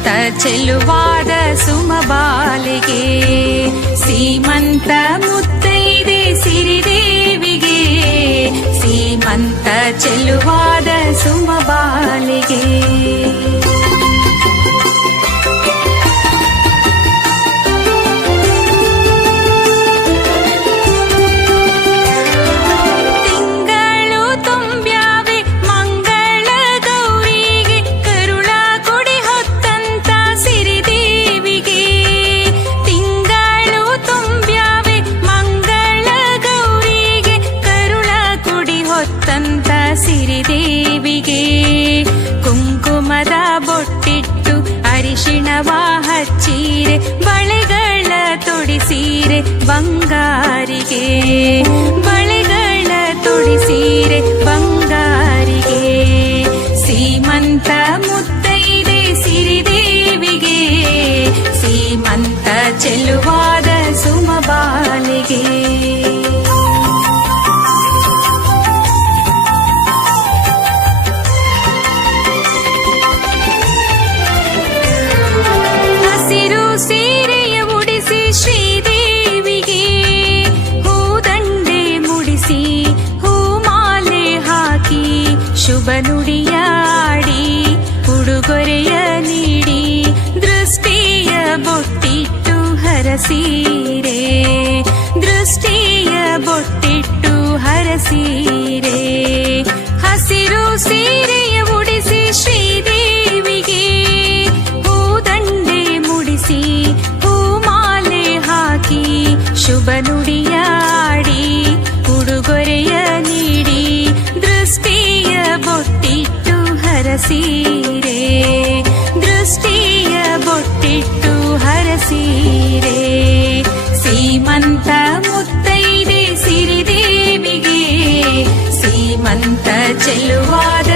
ಸೀಮಂತ ಚೆಲುವಾದ ಸುಮಬಾಲಿಗೆ ಸೀಮಂತ ಮುತ್ತೈದೆ ಸಿರಿದೇವಿಗೆ ಸೀಮಂತ ಚೆಲುವಾದ ಸುಮಬಾಲಿಗೆ ಸಿರಿದೇವಿಗೆ ಕುಂಕುಮದ ಬೊಟ್ಟಿಟ್ಟು ಅರಿಶಿಣವ ಹಚ್ಚೀರೆ ಬಳೆಗಳ ತೊಡಿಸೀರೆ ಬಂಗಾರಿಗೆ ಬಳೆಗಳ ತೊಡಿಸೀರೆ ಬಂಗಾರಿಗೆ ಸೀಮಂತ ಮುತ್ತೈದೆ ಸಿರಿದೇವಿಗೆ ಸೀಮಂತ ಚೆಲುವಾದ ಸುಮಬಾಲಿಗೆ ಸೀರೆಯ ಉಡಿಸಿ ಶ್ರೀದೇವಿಗೆ ಹೂದಂಡೆ ಮುಡಿಸಿ ಹೂಮಾಲೆ ಹಾಕಿ ಶುಭ ನುಡಿಯಾಡಿ ಉಡುಗೊರೆಯ ನೀಡಿ ದೃಷ್ಟಿಯ ಬೊಟ್ಟಿಟ್ಟು ಹರಸೀರೆ ದೃಷ್ಟಿಯ ಬೊಟ್ಟಿಟ್ಟು ಹರಸೀರೆ ಹಸಿರು ಸೀರೆಯ ಉಡಿಸಿ ಶ್ರೀದೇವಿಗೆ ಹೂಮಾಲೆ ಹಾಕಿ ಶುಭ ನುಡಿಯಾಡಿ ಉಡುಗೊರೆಯ ನೀಡಿ ದೃಷ್ಟಿಯ ಬೊಟ್ಟಿಟ್ಟು ಹರಸೀರೆ ದೃಷ್ಟಿಯ ಬೊಟ್ಟಿಟ್ಟು ಹರಸೀರೆ ಸೀಮಂತ ಮುತ್ತೈದೆ ಸಿರಿದೇವಿಗೆ ಸೀಮಂತ ಚೆಲುವಾದ